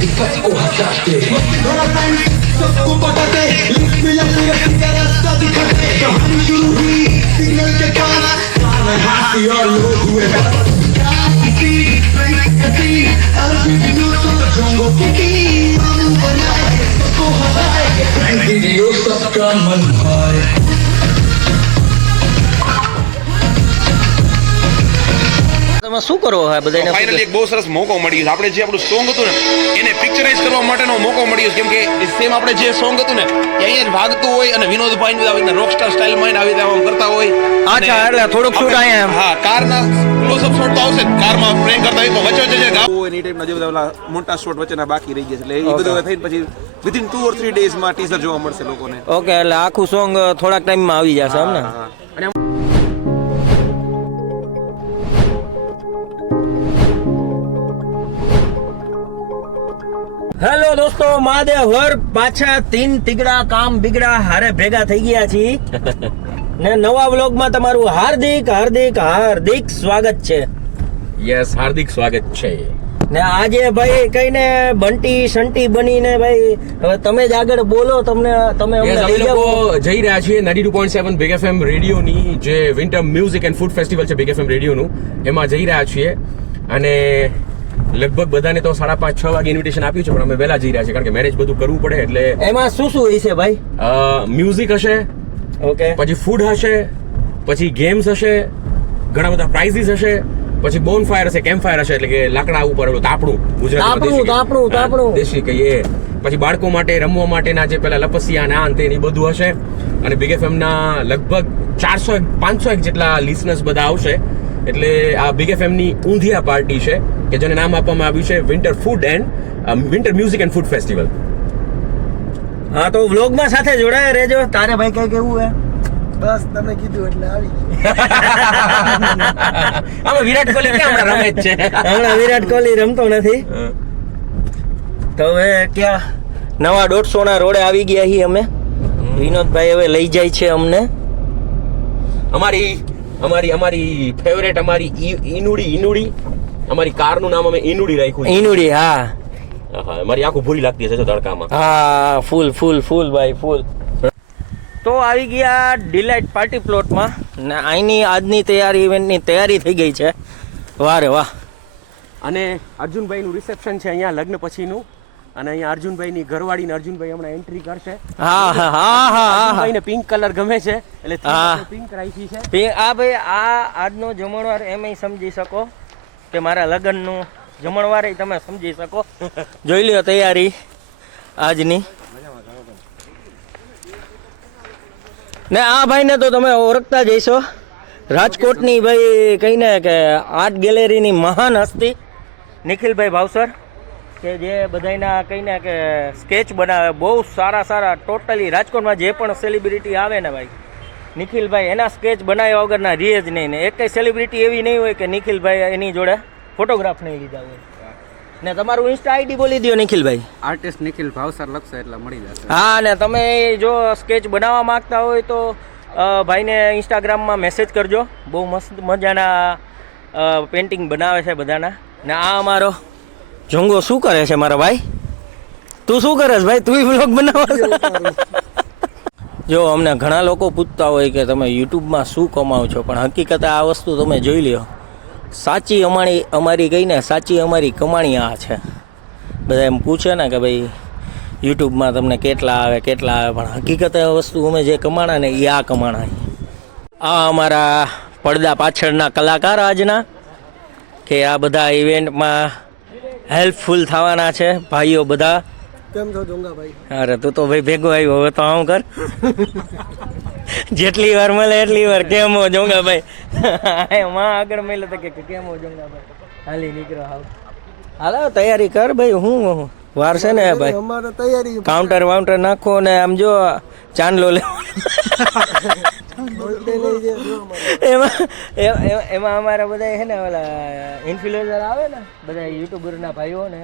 दिक्कत को हटाते सबको बताते लिफ्ट में लगे रास्ता दिखाते कहानी शुरू हुई सिग्नल के पास हाथी और लोग हुए सबका मन भाए તમે શું કરો આ બધાને ફાઇનલી એક બહુ સરસ મોકો મળી ગયો આપણે જે આપણું સોંગ હતું ને એને પિક્ચરાઇઝ કરવા માટેનો મોકો મળ્યો કેમ કે સેમ આપણે જે સોંગ હતું ને એ અહીંયા જ વાગતું હોય અને વિનોદભાઈ આવી રીતે રોકસ્ટાર સ્ટાઇલમાં આવી રીતે આમ કરતા હોય અચ્છા એટલે થોડુંક શૂટ અહીંયા હા કારના ક્લોઝઅપ શોટ તો આવશે કારમાં પ્રેન્ક કરતા હોય તો વચ્ચે વચ્ચે ગાવ હોય એ ટાઈપના જે બધા મોટા શોટ વચ્ચેના બાકી રહી ગયા એટલે એ બધું થઈને પછી વિધિન 2 or 3 ડેઝમાં ટીઝર જોવા મળશે લોકોને ઓકે એટલે આખું સોંગ થોડાક ટાઈમમાં આવી જશે એમ ને અને હેલો દોસ્તો મહાદેવ હર પાછા 3 તીગડા કામ બિગડા હારે ભેગા થઈ ગયા છીએ ને નવા વ્લોગમાં તમારું હાર્દિક હાર્દિક હાર્દિક સ્વાગત છે યસ હાર્દિક સ્વાગત છે ને આજે ભાઈ કઈને બંટી સંટી બનીને ભાઈ હવે તમે જ આગળ બોલો તમે અમને લઈ જાઓ જઈ રહ્યા છીએ 92.7 બિગ એફએમ રેડિયોની જે winter music and food festival છે બિગ એફએમ રેડિયોનું એમાં જઈ રહ્યા છીએ અને લગભગ બધાને તો 5:30-6 વાગે ઇન્વિટેશન આપ્યું છે પણ અમે વહેલા જઈ રહ્યા છીએ કારણ કે મેરેજ બધું કરવું પડે એટલે એમાં શું શું હોય છે ભાઈ મ્યુઝિક હશે ઓકે પછી ફૂડ હશે પછી ગેમ્સ હશે ઘણા બધા પ્રાઇઝીસ હશે પછી બોન ફાયર હશે કેમ્પ ફાયર હશે એટલે કે લાકડા ઉપર તાપણું ગુજરાતીમાં દેશી કહીએ પછી બાળકો માટે રમવા માટેના જે પેલા લપસિયા ના અંતે એ બધું હશે અને બિગ એફએમ ના લગભગ 400-500 જેટલા લિસનર્સ બધા આવશે એટલે આ બિગ એફએમ ની ઊંધિયા પાર્ટી છે કે જેને નામ આપવામાં આવ્યું છે winter food and winter music and food festival હા તો વ્લોગમાં સાથે જોડાયા રહેજો તારે ભાઈ કઈ કેવું હે બસ તમે કીધું એટલે આવી આમાં વિરાટ કોહલી ક્યાં હમણાં રમે જ છે હમણાં વિરાટ કોહલી રમતો નથી તો હવે ક્યાં નવા 150 ના રોડે આવી ગયા છીએ અમે વિનોદભાઈ હવે લઈ જાય છે અમને અમારી ફેવરેટ અમારી ઈનુડી અમારી કારનું નામ અમે ઈનુડી રાખ્યું ઈનુડી હા મારી આંખો ભૂરી લાગતી હશે તડકામાં હા ફૂલ ભાઈ ફૂલ તો આવી ગયા ડિલાઇટ પાર્ટી પ્લોટમાં ને અહીંની આજની તૈયારી ઇવેન્ટની તૈયારી થઈ ગઈ છે વાહ રે વાહ અને અર્જુનભાઈનું રિસેપ્શન છે અહીંયા લગ્ન પછીનું અને અહીંયા અર્જુનભાઈની ઘરવાળીને અર્જુનભાઈ હમણાં એન્ટ્રી કરશે અર્જુનભાઈને પિંક કલર ગમે છે એટલે પિંક રાખી છે આ ભાઈ આજનો જમણવાર એમ સમજી શકો કે મારા લગ્નનું જમણવાર તમે સમજી શકો જોઈ લ્યો તૈયારી આજની ને આ ભાઈને તો તમે ઓળખતા જઈશો રાજકોટની ભાઈ કહીને કે આર્ટ ગેલેરીની મહાન હસ્તી નિખિલભાઈ ભાવસર કે જે બધાના કહીને કે સ્કેચ બનાવે બહુ સારા ટોટલી રાજકોટમાં જે પણ સેલિબ્રિટી આવે ને ભાઈ નિખિલભાઈ એના સ્કેચ બનાવ્યા વગરના રીએ જ નહીં ને એક કઈ સેલિબ્રિટી એવી નહીં હોય કે નિખિલભાઈ એની જોડે ફોટોગ્રાફ નહીં લીધા હોય ને તમારું ઇન્સ્ટા આઈડી બોલી દો નિખિલભાઈ આર્ટિસ્ટ નિખિલ ભાવસર લખશે એટલે મળી જશે હા ને તમે જો સ્કેચ બનાવવા માંગતા હોય તો ભાઈને ઇન્સ્ટાગ્રામમાં મેસેજ કરજો બહુ મસ્ત મજાના પેઇન્ટિંગ બનાવે છે બધાના ને આ અમારો જોંગો શું કરે છે મારા ભાઈ તું શું કરે ભાઈ તું વ્લોગ બનાવો જો અમને ઘણા લોકો પૂછતા હોય કે તમે યુટ્યુબમાં શું કમાવો છો પણ હકીકતે આ વસ્તુ તમે જોઈ લ્યો સાચી અમારી કહીને સાચી અમારી કમાણી આ છે બધા એમ પૂછે ને કે ભાઈ યુટ્યુબમાં તમને કેટલા આવે પણ હકીકતે આ વસ્તુ અમે જે કમાણા ને એ આ કમાણા આ અમારા પડદા પાછળના કલાકાર આજના કે આ બધા ઇવેન્ટમાં હેલ્પફુલ થવાના છે ભાઈઓ બધા કેમ છો જોંગાભાઈ અરે તું તો ભાઈ ભેગો આવ્યો હવે તો આમ કર જેટલી વાર મળે એટલી વાર કેમ હો જોંગાભાઈ માં આગળ મળે તો કે કેમ હો જોંગાભાઈ હાલી નીકળો હાલો તૈયારી કર ભાઈ હું વાર છે ને ભાઈ અમારે તૈયારી કાઉન્ટર નાખો ને આમ જો ચાંદલો લે એમાં અમારા બધા છે ને ઓલા ઇન્ફ્લુએન્સર આવે ને બધા યુટ્યુબરના ભાઈઓ ને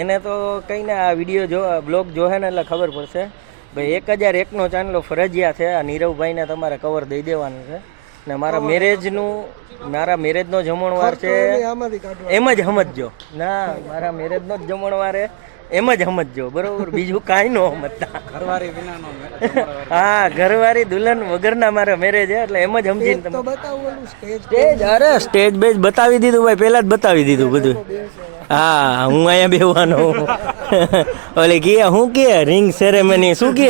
એને તો કહીને આ વિડીયો બ્લોગ જોહે ને એટલે ખબર પડશે ભાઈ 1001નો ચાંદલો ફરજિયાત છે આ નીરવભાઈને તમારે કવર દઈ દેવાનું છે ને મારા મેરેજનો જમણવાર છે એમ જ સમજજો ના મારા મેરેજનો જ જમણવાર એમ જ સમજજો બરોબર, બીજું કાંઈ ન સમજતા. ઘરવાળી વિનાનો હા, ઘરવાળી દુલ્હન વગરના મારા મેરેજ છે એટલે એમ જ સમજીને તો તમે બતાવું ઓલું સ્ટેજ સ્ટેજ, અરે સ્ટેજ બેજ બતાવી દીધું ભાઈ, પહેલા જ બતાવી દીધું બધું. હા, હું અહીંયા બેહવાનો હું. ઓલી કે હું કે રિંગ સેરેમની શું કે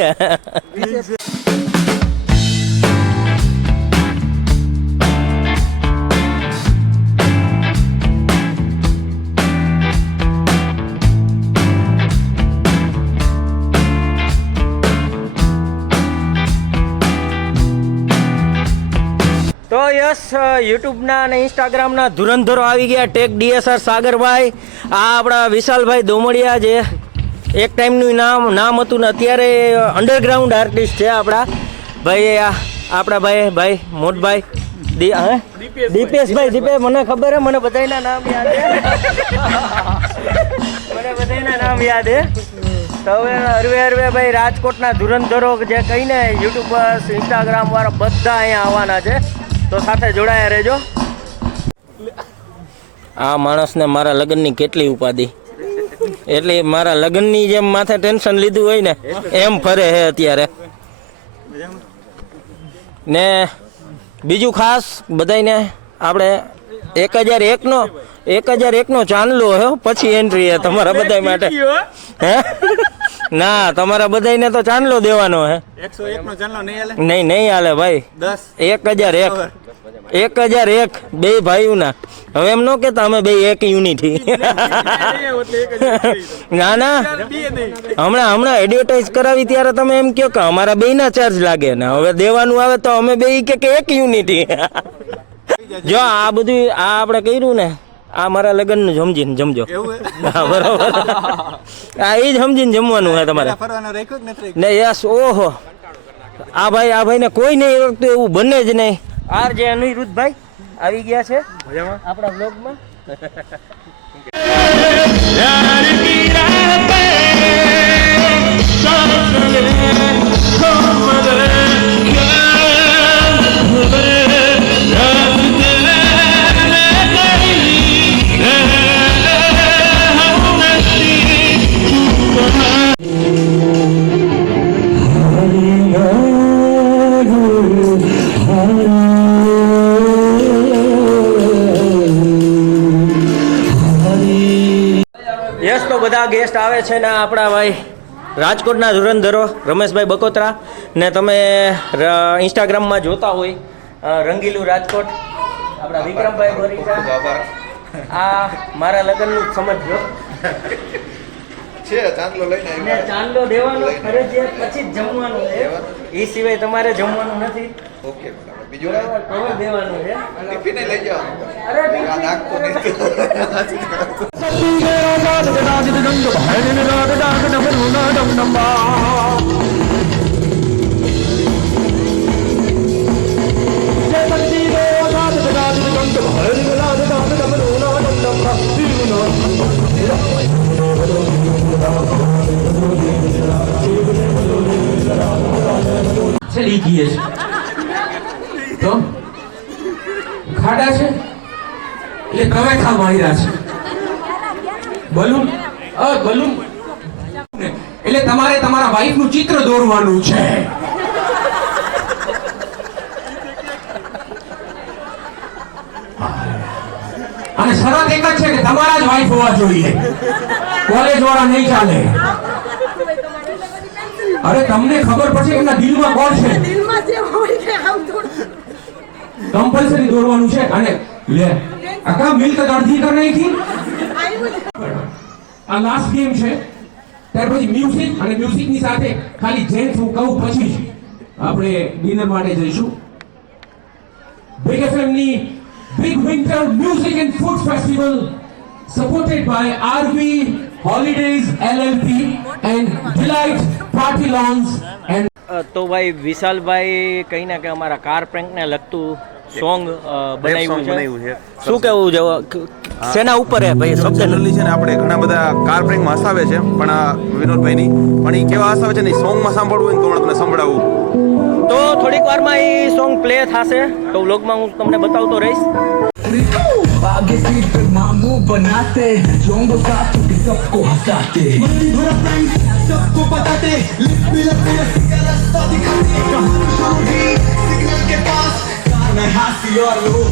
તો યસ, યુટ્યુબના અને ઇન્સ્ટાગ્રામના ધુરંધરો આવી ગયા. ટેક DSR સાગરભાઈ, આ આપણા વિશાલભાઈ દોમડિયા, જે એક ટાઈમનું નામ હતું ને અત્યારે અંડરગ્રાઉન્ડ આર્ટિસ્ટ છે આપણા ભાઈ. આપણા ભાઈ મોટભાઈ દીપેશભાઈ, મને ખબર હે, મને બધાયના નામ યાદ હે. મને બધાયના નામ યાદ હે. તો હવે હરવે ભાઈ રાજકોટના ધુરંધરો જે કહીને યુટ્યુબર્સ, ઇન્સ્ટાગ્રામ વાળા બધા અહીંયા આવવાના છે, તો સાથે જોડાયા રહેજો. આ માણસને મારા લગ્નની કેટલી ઉપાધિ, એટલે મારા લગ્નની જેમ માથે ટેન્શન લીધું હોય ને એમ ફરે છે અત્યારે. ને બીજું ખાસ બધાને આપણે 1001નો ચાંદલો હે, પછી એન્ટ્રી હે તમારા બધા માટે. હે ના, તમારા બધાને તો ચાંદલો દેવાનો હે. 101 નો ચાંદલો નહીં હાલે ભાઈ. 1001 બે ભાઈઓના. હવે એમ ન કેતા અમે બે એક યુનિટી. ના હમણાં એડવર્ટાઇઝ કરાવી ત્યારે તમે એમ કહો કે અમારા બેયના ચાર્જ લાગે ને હવે દેવાનું આવે તો અમે બે કે એક યુનિટી. જો આ બધું આ આપણે કર્યું ને, આ મારા લગ્નનું સમજીને જમજો. હા બરોબર, આ એ જ સમજીને જમવાનું હોય તમારે. ને યસ, ઓહો, આ ભાઈને કોઈ નહીં વખતે એવું બને જ નહીં. RJ અનિરુદ્ધભાઈ આવી ગયા છે આપણા બ્લોગમાં. યસ, તો બધા ગેસ્ટ આવે છે ને આપણા ભાઈ રાજકોટના ધુરંધરો રમેશભાઈ બકોત્રા, ને તમે ઇન્સ્ટાગ્રામમાં જોતા હોય રંગીલું રાજકોટ, આપણા વિક્રમભાઈ બોરીચા. આ મારા લગ્નનું સમજજો છે, ચાંદલો લઈને ને ચાંદલો દેવાનો ફરજિયાત, પછી જ જમવાનું છે. એ સિવાય તમારે જમવાનું નથી. ઓકે બરાબર. બીજું બરાબર, કવર દેવાનું છે. ટિફિન લઈ જાઓ. અરે આ નાખતો નહીં. ચલી ગઈ છે તો ખાડા છે એટલે તમે ખા માર્યા છે બલૂન એટલે તમારે તમારા વાઈફ નું ચિત્ર દોરવાનું છે. અને શરત એક જ છે કે તમારા જ વાઈફ હોવા જોઈએ, કોલેજ વાળા નહીં ચાલે. અરે તમને ખબર પડશે એમના દિલમાં કોણ છે, કમ્પલસરી દોરવાનું છે. અને લે આ કામ મિલકત અડધી કર નાખી. આ લાસ્ટ ગેમ છે, ત્યાર પછી મ્યુઝિક, અને મ્યુઝિક ની સાથે ખાલી જેન્ટ્સ હું કહું પછી જ આપણે ડિનર માટે જઈશું. બિગ FM ની big winter music and food festival supported by RV Holidays LLP and Delight Party Lawns and તો ભાઈ વિશાલભાઈ કઈ ના કે અમારા કાર પ્રેન્કને લગતું સોંગ બનાવ્યું છે. શું કેવું છે, શેના ઉપર હે ભાઈ? શબ્દ જનરલી છે ને આપણે ઘણા બધા કાર પ્રેન્કમાં હસાવે છે, પણ આ વિનોદભાઈની પણ એ કેવા હસાવે છે ને એ સોંગમાં સાંભળવું હોય ને તો હું તમને સંભળાવું. તો થોડીક વારમાં એ સોંગ પ્લે થશે તો વ્લોગમાં હું તમને બતાવતો રહીશ. आगे सीट पे मामू बनाते जोंगो साथ के सबको हंसाते मस्ती भरा फ्रेंड्स सबको बताते लिफ्ट मिला पूरा सीधा रास्ता दिखाते कहानी शुरू हुई सिग्नल के पास मैं हाथी और लोग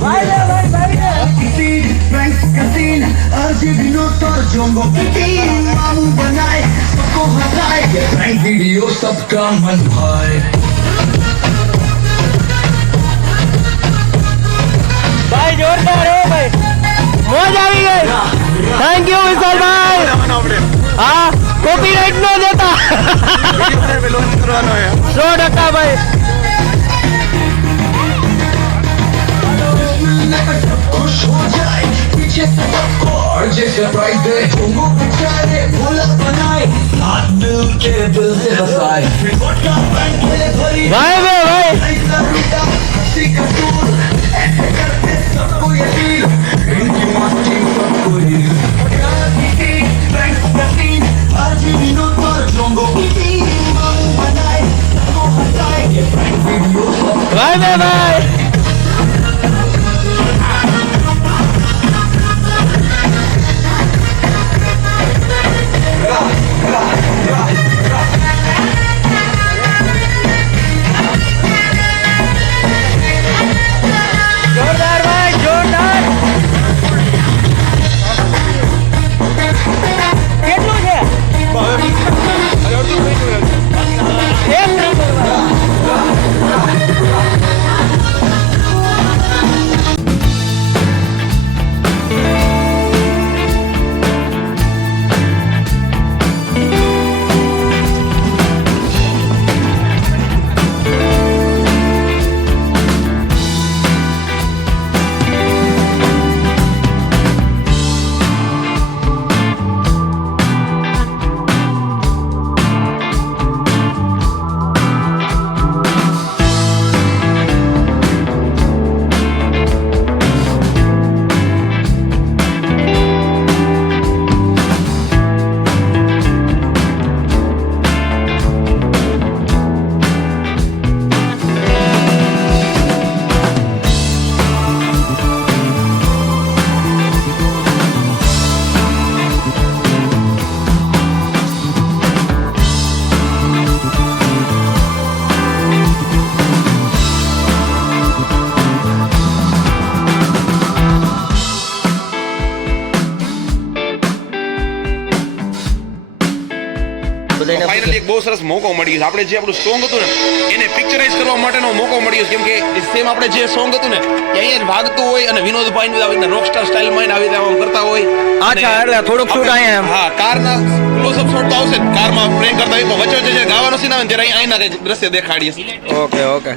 किसी फ्रेंड्स का सीन अर्जी विनोद और जोंगो की टीम मामू बनाए सबको हंसाए ये फ्रेंड वीडियो सबका मन भाए ભાઈ જોરદાર હે ભાઈ મોજ આવી ગઈ થેન્ક યુ વિશાલભાઈ હા કોપીરાઈટ નો દેતા 100% ભાઈ खुश हो जाए पीछे से सबको और जैसे प्राइस दे जोंगो बेचारे भोला बनाए हाथ मिल के दिल से बसाए ભાઈ ભાઈ सबको यकीन इनकी मस्ती सबको आज विनोद पर जोंगो की टीम मामू बनाए सबको हंसाए ये फ्रेंड वीडियो ભાઈ જોરદાર ભાઈ જોરદાર કેટલું છે એક નંબર ફાઇનલી એક બહુ સરસ મોકો મળી ગયો આપણે જે આપણું સોંગ હતું ને એને પિક્ચરાઇઝ કરવા માટેનો મોકો મળ્યો કેમ કે સેમ આપણે જે સોંગ હતું ને એ અહીંયા જ વાગતું હોય અને વિનોદભાઈ આવી રીતે રોકસ્ટાર સ્ટાઇલમાં આવી રીતે આમ કરતા હોય અચ્છા એટલે થોડુંક શૂટ અહીંયા એમ હા કારના ક્લોઝઅપ શોટ તો આવશે જ કારમાં પ્રેન્ક કરતા હોય તો વચ્ચે વચ્ચે જે ગાવાનો સીન આવે ને ત્યારે અહીંના કઈ દ્રશ્ય દેખાડીએ ઓકે ઓકે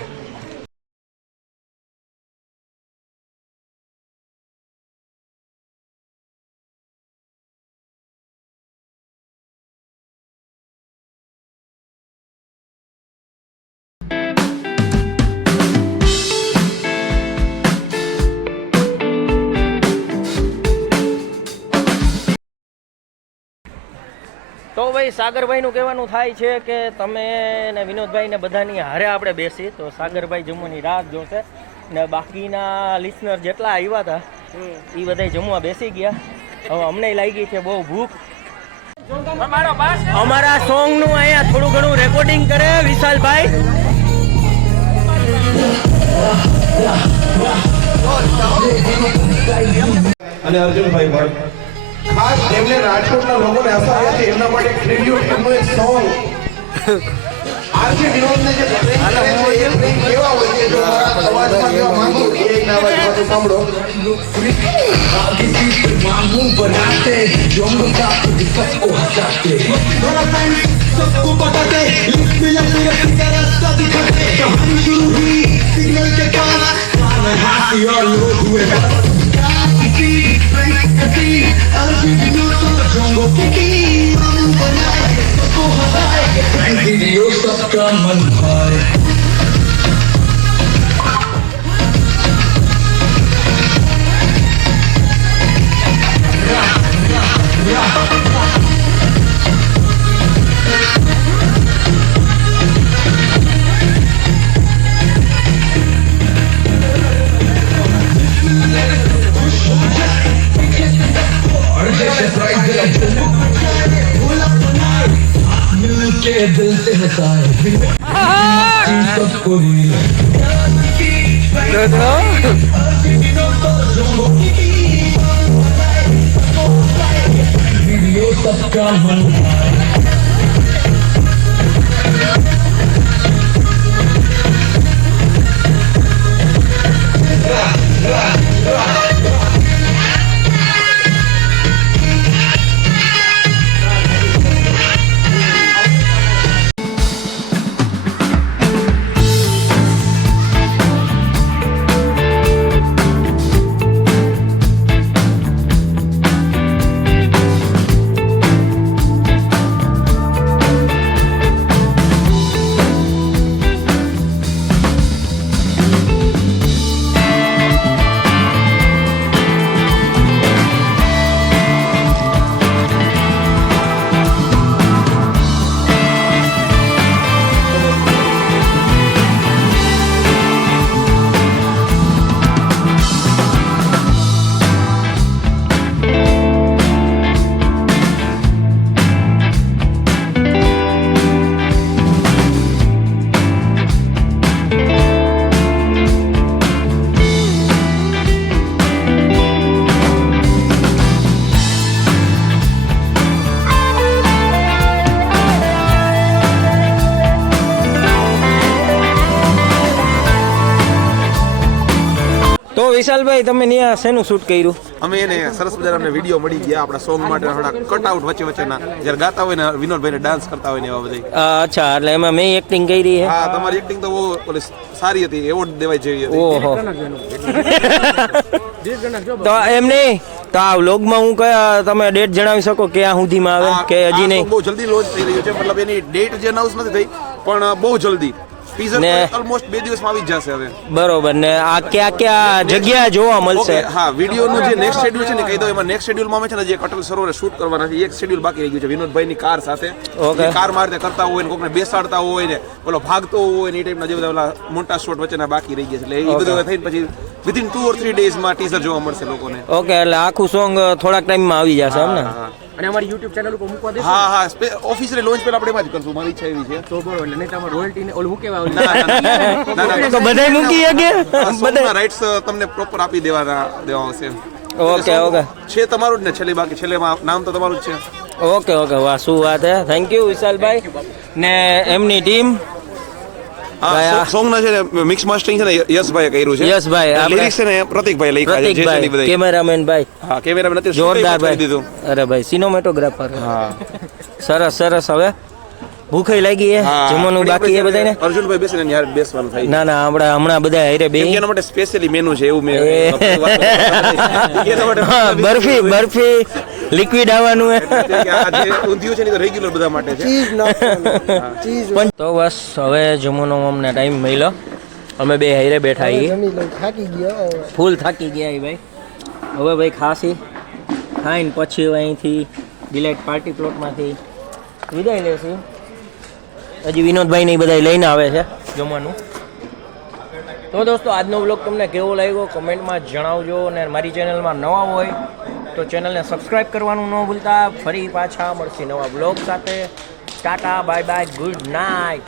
તો ભાઈ સાગરભાઈનું કહેવાનું થાય છે કે તમે ને વિનોદભાઈ ને બધાની હારે આપણે બેસી તો સાગરભાઈ જમવાની રાહ જોશે ને બાકીના લિસનર જેટલા આવ્યા હતા એ બધા જમવા બેસી ગયા હવે અમને લાગી છે બહુ ભૂખ અમારા સોંગનું અહીંયા થોડું ઘણું રેકોર્ડિંગ કરે વિશાલભાઈ અને અર્જુનભાઈ ભટ્ટ ખાસ એમને રાજકોટના લોકોને હસાવ્યા છે એમના માટે ટ્રિબ્યુટ એમનું એક સોંગ આરજે વિનોદને જે પ્રેમ કરે છે એ પ્રેમ કેવા હોય છે જો મારા અવાજમાં કેવા માંગુ એ એના અવાજમાં સાંભળો मामू बनाते जोंगो साथ के सबको हंसाते भरा फ्रेंड्स सबको बताते लिफ्ट मिला पूरा सीधा रास्ता दिखाते कहानी शुरू हुई सिग्नल के पास मैं हाथी और लोग हुए किसी फ्रेंड्स का सीन अर्जी विनोद और जोंगो की टीम मामू बनाए सबको हंसाए फ्रेंड वीडियो सबका मन भाए के दिल से हंसाए सबको वीडियो सबका मन તો વિશાલભાઈ તમે ત્યાં શેનું શૂટ કર્યું? અમે એને સરસ મજાના અમને વિડીયો મળી ગયા આપણા સોંગ માટે થોડા કટ આઉટ વચ્ચે વચ્ચેના જ્યારે ગાતા હોય ને વિનોદભાઈને ડાન્સ કરતા હોય ને એવા બધા. અચ્છા, એટલે એમાં મેં એક્ટિંગ કરી છે. હા, તમારી એક્ટિંગ તો બહુ ઓલી સારી હતી, એવોર્ડ દેવાય જેવી હતી. ઓહો. તો એમ નહીં તો આ વ્લોગમાં હું કયા તમે ડેટ જણાવી શકો ક્યાં સુધીમાં આવે કે હજી નહીં? બહુ જલ્દી લોન્ચ થઈ રહ્યું છે, મતલબ એની ડેટ જે અનાઉન્સ નથી થઈ પણ બહુ જલ્દી ટીઝર ઓલમોસ્ટ 2 દિવસમાં આવી જ જશે હવે. બરોબર. ને આ ક્યાં જગ્યા જોવા મળશે? હા, વિડીયોનું જે નેક્સ્ટ શેડ્યુલ છે ને કહી દો, એમાં નેક્સ્ટ શેડ્યુલમાં અમે છે ને જે અટલ સરોવરે શૂટ કરવાના છે એક શેડ્યુલ બાકી રહી ગયું છે વિનોદભાઈની કાર સાથે. કાર મારતે કરતા હોય ને કોકને બેસાડતા હોય ને ઓલો ભાગતો હોય ને એ ટાઈપના જે બધા ઓલા મોટા શોટ વચ્ચેના બાકી રહી ગયા છે એટલે એ બધું થઈને પછી વિધિન 2 or 3 ડેઝમાં ટીઝર જોવા મળશે લોકોને. ઓકે, એટલે આખું સોંગ થોડાક ટાઈમમાં આવી જશે એમ ને? અને અમારી YouTube ચેનલ ઉપર મૂકવા દેશો? હા, ઓફિશિયલી લોન્ચ પહેલા આપણે એમાં જ કરશું, મારી ઈચ્છા એવી છે. તો બરોબર, એટલે નહીં તમારે રોયલ્ટી ને ઓલું મૂકેવા તો બધાય મૂકી શકે? બધા રાઇટ્સ તમને પ્રોપર આપી દેવા આવશે. ઓકે છે તમારું જ ને છેલ્લે, બાકી છેલ્લે નામ તો તમારું જ છે. ઓકે, વાહ શું વાત હે. થેન્ક યુ વિશાલભાઈ ને એમની ટીમ. સોંગ ના છે ને મિક્સ માસ્ટરિંગ છે ને યશભાઈ કર્યું છે. યશભાઈ, લિરિક્સ છે ને પ્રતિકભાઈ લખ્યા છે. જેસની બધા કેમેરામેન ભાઈ. હા, કેમેરામેન અત્યારે જોરદાર કરી દીધું. ભાઈ. અરે ભાઈ, સિનેમેટોગ્રાફર. હા, સરસ. હવે ભૂખઈ લાગી હે, જમવાનું બાકી હે બધાને. અર્જુનભાઈ બેસીને યાર બેસવાનું થાય. ના હમણાં બધા હારે બે એના માટે સ્પેશિયલી મેનુ છે એવું મેં બરફી લિક્વિડ આવવાનું હે. ઊંધિયું છે ને તો રેગ્યુલર બધા માટે છે. તો બસ હવે જમવાનો અમને ટાઈમ મળ્યો, અમે બે હારે બેઠા છીએ. ફૂલ થાકી ગયા ભાઈ. હવે ભાઈ ખાઈને પછી અહીંથી ડિલાઇટ પાર્ટી પ્લોટમાંથી વિદાય લેશું. હજી વિનોદભાઈ ને બધા લઈને આવે છે જમવાનું. તો દોસ્તો આજનો વ્લોગ તમને કેવો લાગ્યો કમેન્ટમાં જણાવજો, અને મારી ચેનલમાં નવા હોય તો ચેનલને સબસ્ક્રાઈબ કરવાનું ન ભૂલતા. ફરી પાછા મળશે નવા વ્લોગ સાથે. Tata, bye bye, good night.